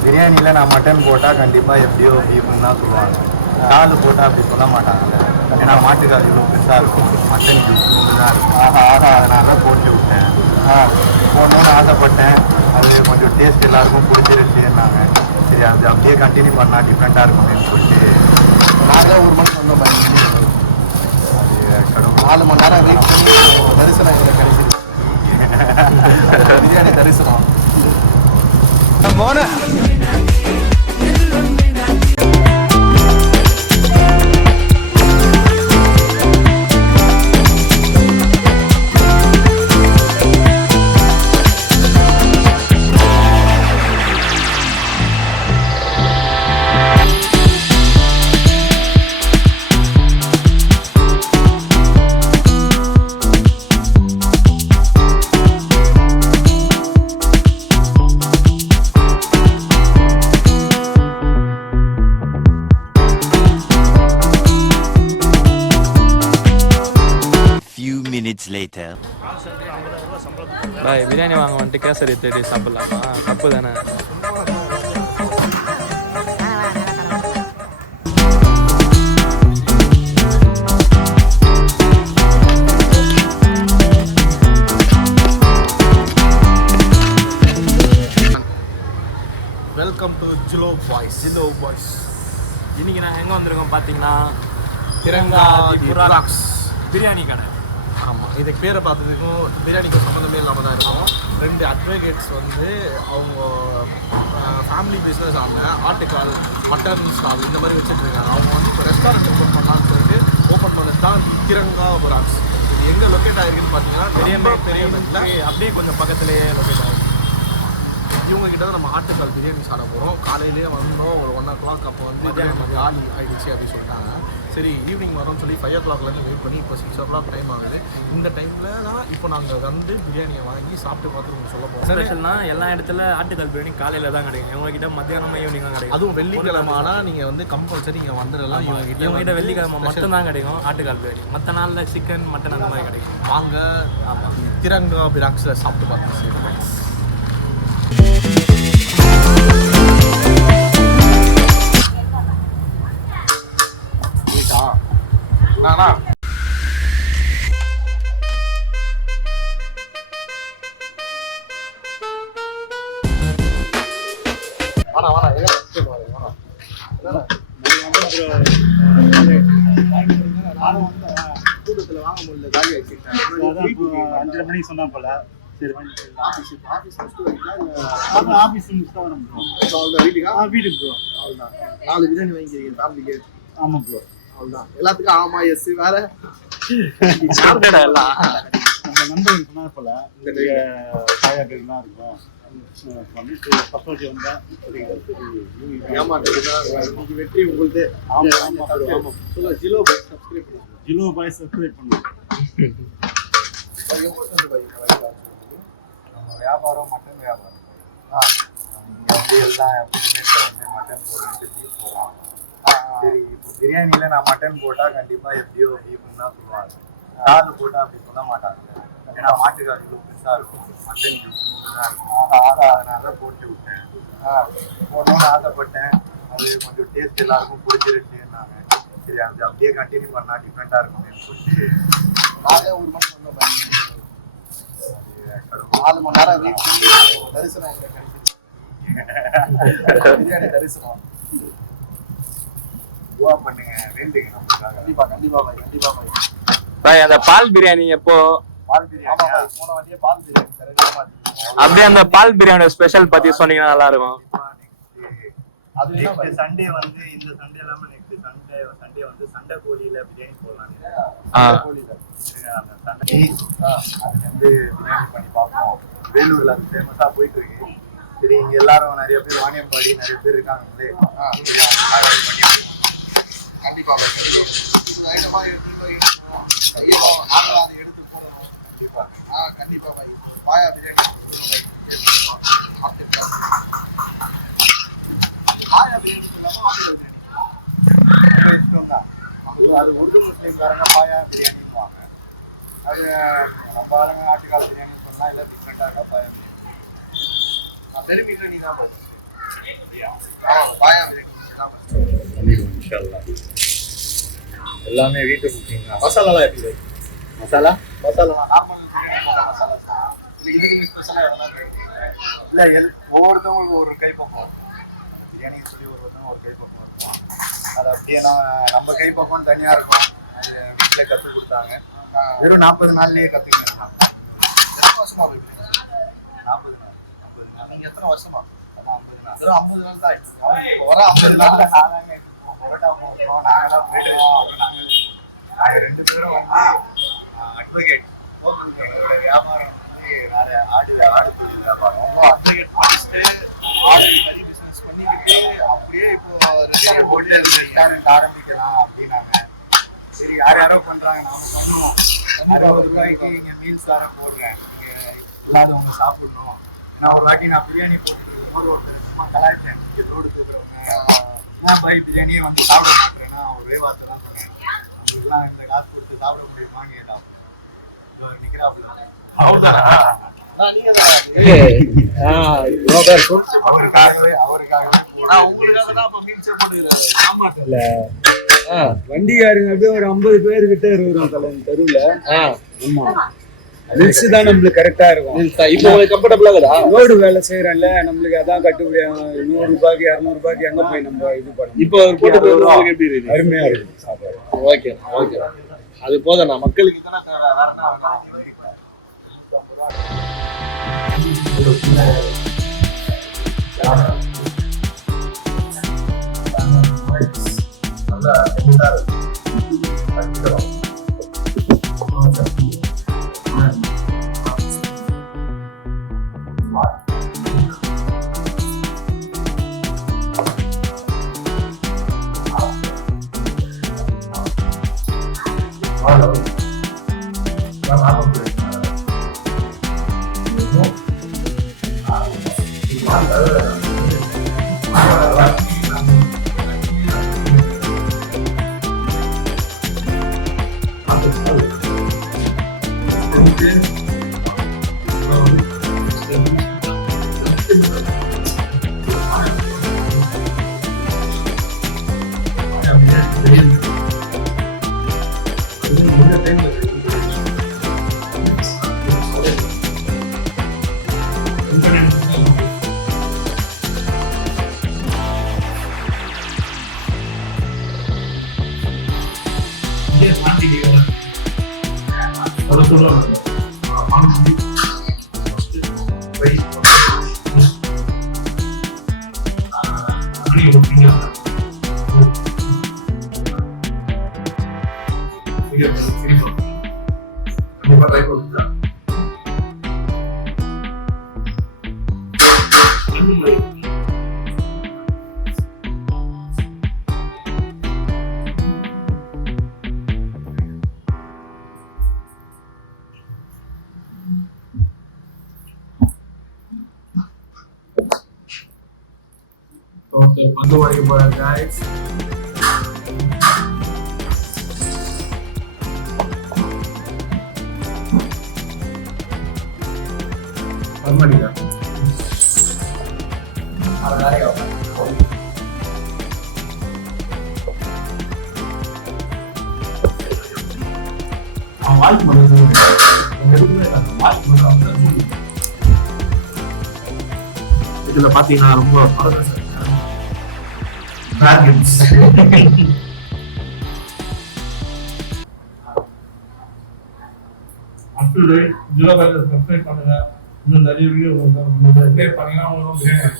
பிரியாணியில் நான் மட்டன் போட்டால் கண்டிப்பாக எப்படியோ பீஃப்னு தான் சொல்லுவாங்க. கால் போட்டால் அப்படி சொல்ல மாட்டாங்கல்ல. ஏன்னா மாட்டுக்கால் இவ்வளோ பெருசாக இருக்கும், மட்டன் பீஃப்னு தான் இருக்கும். அதனால போட்டு விட்டேன். போடணுன்னு ஆசைப்பட்டேன். அது கொஞ்சம் டேஸ்ட் எல்லாருக்கும் பிடிச்சிருச்சுன்னாங்க. சரி அது அப்படியே கண்டினியூ பண்ணால் டிஃப்ரெண்ட்டாக இருக்கும்னு சொல்லிட்டு நாங்கள் ஒரு மணி வந்தோம். அது கடவுள் 4 மணி நேரம் வெயிட் பண்ணி தரிசனம் எங்களுக்கு கிடைச்சிருக்கு. பிரியாணி தரிசனம் போன later. பாய் பிரியாணி வாங்க வந்துட்டு கேசரி தேடி சாப்பிடலாமா? தப்பு தானே? வெல்கம் டு ஜிலோ பாய்ஸ். இன்னைக்கு நான் எங்கே வந்திருக்கோம் பார்த்தீங்கன்னா திரங்கா பிரியாணி கடை. ஆமாம், இதுக்கு பேரை பார்த்ததுக்கும் பிரியாணிக்கும் சம்மந்தமே இல்லாமல் தான் இருக்கும். 2 அட்வொகேட்ஸ் வந்து அவங்க ஃபேமிலி பிஸ்னஸ் ஆன ஆட்டுக்கால் மட்டன் ஸ்டால் இந்த மாதிரி வச்சுட்டு இருக்காங்க. அவங்க வந்து இப்போ ரெஸ்டாரண்ட் ஓப்பன் பண்ணலான்னு சொல்லிட்டு ஓப்பன் பண்ணது தான் திரங்கா புராக்ஸ். இது எங்கே லொக்கேட் ஆகிருக்குன்னு பார்த்தீங்கன்னா பெரிய அப்படியே கொஞ்சம் பக்கத்துலேயே லொக்கேட் ஆகிருக்கு. இவங்க கிட்ட தான் நம்ம ஆட்டுக்கால் பிரியாணி சாப்பிட போகிறோம். காலையிலேயே வந்தோம், ஒரு 1 o'clock அப்போ வந்து காலி ஆகிடுச்சு அப்படின்னு சொல்லிட்டாங்க. சரி ஈவினிங் வரோம்னு சொல்லி 5 o'clockலேருந்து வெயிட் பண்ணி இப்போ 6 o'clock டைம் ஆகுது. இந்த டைமில் தான் இப்போ நாங்கள் வந்து பிரியாணியை வாங்கி சாப்பிட்டு பார்த்துட்டு சொல்ல போகிறோம். ஸ்பெஷல்னா எல்லா இடத்துல ஆட்டுக்கால் பிரியாணி காலையில் தான் கிடைக்கும். இவங்ககிட்ட மத்தியானமாக ஈவினிங் தான் கிடைக்கும். அதுவும் வெள்ளிக்கிழமை ஆனால் நீங்கள் வந்து கம்பல்சரி இங்கே வந்துடலாம். இவங்ககிட்ட வெள்ளிக்கிழமை மட்டும் தான் கிடைக்கும் ஆட்டுக்கால் பிரியாணி. மற்ற நாளில் சிக்கன் மட்டன் அந்த மாதிரி கிடைக்கும். வாங்க திரங்கா பிராக்ஸில் சாப்பிட்டு பார்த்து நானா கூட்டத்தில் வாங்க முடியல, காலி ஆயிடுச்சு. 5:30 மணிக்கு சொன்னா போல. சரி ஆஃபீஸ் வீட்டுக்கு ப்ரோ. அவ்வளோதான். 4 பிரியாணி வாங்கிக்கிறீங்க ஃபேமிலிக்கு. ஆமாம் ப்ரோ. அவ்வளோதான். எல்லாத்துக்கும் ஆமா எஸ் வேற எல்லாம் நம்ம நண்பர்கள் சொன்னா போல இந்த காயாக்கெல்லாம் இருக்கும் பண்ணிட்டு பசங்க வந்தா இன்னைக்கு வெற்றி உங்களுக்கு. சொல்லுங்க, ஜிலோ பாய் சப்ஸ்கிரைப் பண்ணுங்க. ஜிலோ பாய் சப்ஸ்கிரைப் பண்ணுங்க. நம்ம வியாபாரம் மட்டன் வியாபாரம். இங்கே வந்து எல்லாம் பிஸ்னஸில் வந்து மட்டன் போடுறது, பீஃப் போடுறாங்க. சரி இப்போ பிரியாணியில் நான் மட்டன் போட்டால் கண்டிப்பாக எப்படியோ பீஃப்னு தான் சொல்லுவாங்க. கால் போட்டால் அப்படி சொல்ல மாட்டாங்க. ஏன்னா மாட்டுக்கால் இவ்வளோ பெருசாக இருக்கும், மட்டன் பீஃப்னு தான் இருக்கும். அதனால போட்டு விட்டேன். போடணுன்னு ஆசைப்பட்டேன். அது கொஞ்சம் டேஸ்ட் எல்லாருக்கும் பிடிச்சிருச்சுன்னாங்க. சரி அது அப்படியே கண்டினியூ பண்ணால் டிஃப்ரெண்ட்டாக இருக்கும்னு சொல்லிட்டு நாங்கள் ஒரு மணி வந்தோம். 4 மணி நேரம் வெயிட் பண்ணி தரிசனம் எங்களுக்கு கிடைச்சிருக்கு. பிரியாணி தரிசனம் பண்ணுங்க, வேண்டுங்க நமக்காக. கண்டிப்பா பாய். பாய் அந்த பால் பிரியாணி எப்போ? பால் பிரியாணி போன வாட்டியே பால் பிரியாணி சார். அப்படியே அந்த பால் பிரியாணியோட ஸ்பெஷல் பத்தி சொன்னீங்கன்னா நல்லா இருக்கும். அது நெக்ஸ்ட் சண்டே வந்து இந்த சண்டே இல்லாம நெக்ஸ்ட் சண்டே வந்து சண்டை கோழியில பிரியாணி போடலாம். கோழியில அந்த சண்டே அது வந்து பிரியாணி பண்ணி பார்ப்போம். வேலூர்ல அது ஃபேமஸா போயிட்டு இருக்கு. சரி இங்க எல்லாரும் நிறைய பேர் வாணியம்பாடி நிறைய பேர் இருக்காங்களே, கண்டிப்பா ஐட்டமா எடுத்து போடணும். கண்டிப்பா பாய். பாயா பிரியாணி இஷ்டம் தான். அது உருது முஸ்லீம்காரங்க பாயா பிரியாணின்னு வாங்க. அது நம்ம ஆளுங்க ஆட்டுக்கால பிரியாணின்னு சொல்லலாம், இல்லை டிஃப்ரெண்டாக பாயா பிரியாணி. பெருமில்ல நீ தான் எல்லாமே வீட்டு குக்கிங் தான். மசாலாலாம் எப்படி இருக்கு? மசாலா மசாலா இல்லை ஒவ்வொருத்தவங்களுக்கு ஒரு கைப்பக்கம் பிரியாணின்னு சொல்லி ஒவ்வொருத்தவங்க ஒரு கைப்பக்கம் இருக்கும். அது அப்படியே நம்ம கைப்பக்கம் தனியாக இருக்கும். அது வீட்டில் கற்றுக் கொடுத்தாங்க. வெறும் 40 நாள்லயே கற்றுக்கணும். 40 வருஷமா போயிட்டு 40 நாள். நீங்க எத்தனை வருஷமா? 50 நாள். வெறும் 50 நாள் தான் ஆயிடுச்சு. வர 50 நாள் நாங்கள் பரோட்டா போகிறோம். நாங்களாம் போயிட்டு நாங்கள் 2 பேரும் வந்து அட்வொகேட். எங்களோட வியாபாரம் வந்து நிறைய ஆடு தொழில் வியாபாரம். அட்வொகேட் படிச்சுட்டு ஆடு கறி பிசினஸ் பண்ணிக்கிட்டு அப்படியே இப்போ ஹோட்டல் ரெஸ்டாரண்ட் ஆரம்பிக்கலாம் அப்படின்னாங்க. சரி யாரோ பண்றாங்க, நாம பண்ணுவோம். 60 ரூபாய்க்கு இங்க மீல்ஸ் வேற போடுறேன், நீங்க இல்லாதவங்க சாப்பிடணும். ஏன்னா ஒரு வாட்டி நான் பிரியாணி போட்டுட்டு ஒருத்தர் சும்மா கலாய்ச்சேன். இங்க ரோடு போகிறவங்க ஏன் பாய் பிரியாணியே வந்து சாப்பிட மாட்டேன்னா ஒரே வார்த்தை தான் சொன்னேன். அவங்களுக்குலாம் இந்த காசு கொடுத்து சாப்பிட முடியுமான்னு கேட்டான். நிக்கிறாப்புல அவருக்காகவே உங்களுக்காக தான் இப்போ மீன்ஸே போட்டுக்கிறாரு. இல்ல வண்டிக்காரங்க அப்படியே ஒரு 50 பேர்கிட்ட இருக்கிறோம் தெருவுல. ஆமா மில்ஸ் தான் நம்மளுக்கு கரெக்டா இருக்கும். இப்போ உங்களுக்கு கம்ஃபர்டபுளா இருக்குதா? ரோடு வேலை செய்யறோம்ல, நம்மளுக்கு அதான் கட்டுப்படி. 100 ரூபாய்க்கு 200 ரூபாய்க்கு எங்க போய் நம்ம இது பண்ணணும். இப்போ போட்டு போகிறவங்களுக்கு எப்படி இருக்கு? அருமையா இருக்கு சாப்பாடு. ஓகே ஓகே, அது போதும். மக்களுக்கு தானே வேற என்ன வேணும்? Okay, பந்து வாங்கி போறேன் guys. அம்மாடிடா. அதனால வாய்ப்பு பண்ணுறது இதுல பாத்தீங்கன்னா ரொம்ப bargains. அடுத்தது ஜீரோ பேர் சப்ஸ்கிரைப் பண்ணுங்க. இன்னும் நிறைய வீடியோ சப்ஸ்கிரைப் பண்ணீங்கன்னா உங்களுக்கு பிரியாணி.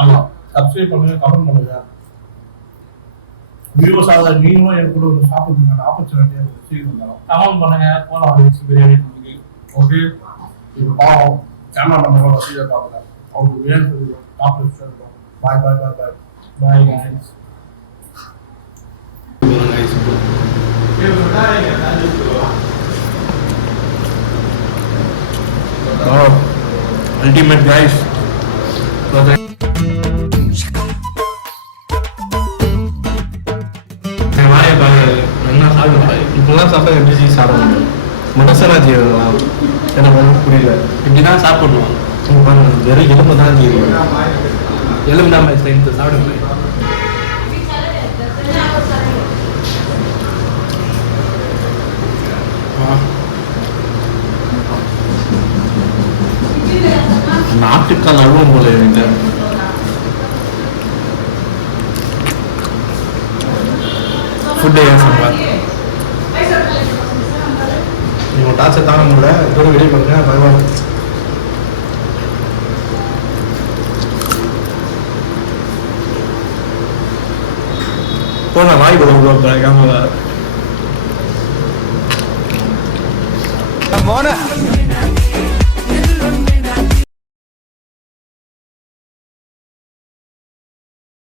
ஆமாம், சப்ஸ்கிரைப் பண்ணுங்க, கமெண்ட் பண்ணுங்க. வியூஸ் ஆக நீங்களும் என் கூட ஒரு சாப்பிட்றதுக்கான ஆப்பர்ச்சுனிட்டியை சீக்கிரம் தரோம். கமெண்ட் பண்ணுங்க, போகலாம் வந்து பிரியாணி பண்ணுங்க. ஓகே, இப்போ பாவம் கேமரா நம்ம வசதியாக பார்க்குறேன். அவங்களுக்கு வேணும் டாப் லிஸ்ட் இருக்கும். பாய் பாய் பாய் பாய் பாய் guys. Ultimate guys. இப்பெல்லாம் சாப்பிட்டா எப்படி சாப்பிடணும்? மனசெல்லா செய்யலாம். எனக்கு ஒன்றும் புரியல. இப்படிதான் சாப்பிடணும். வெறும் எலும்பு தான் செய்யணும். எலும்பு தான் ஸ்ட்ரென்த்து சாப்பிடுங்க. நாட்டுக்கால் அழுவும் போல எனக்கு. ஃபுட்டு ஏன் சாம்பார் நீங்கள் டார்ச்சர் தாங்க முடியல, இதோட வெளியே பண்ணுங்க பரவாயில்ல. போன வாய் கொடுக்க மோன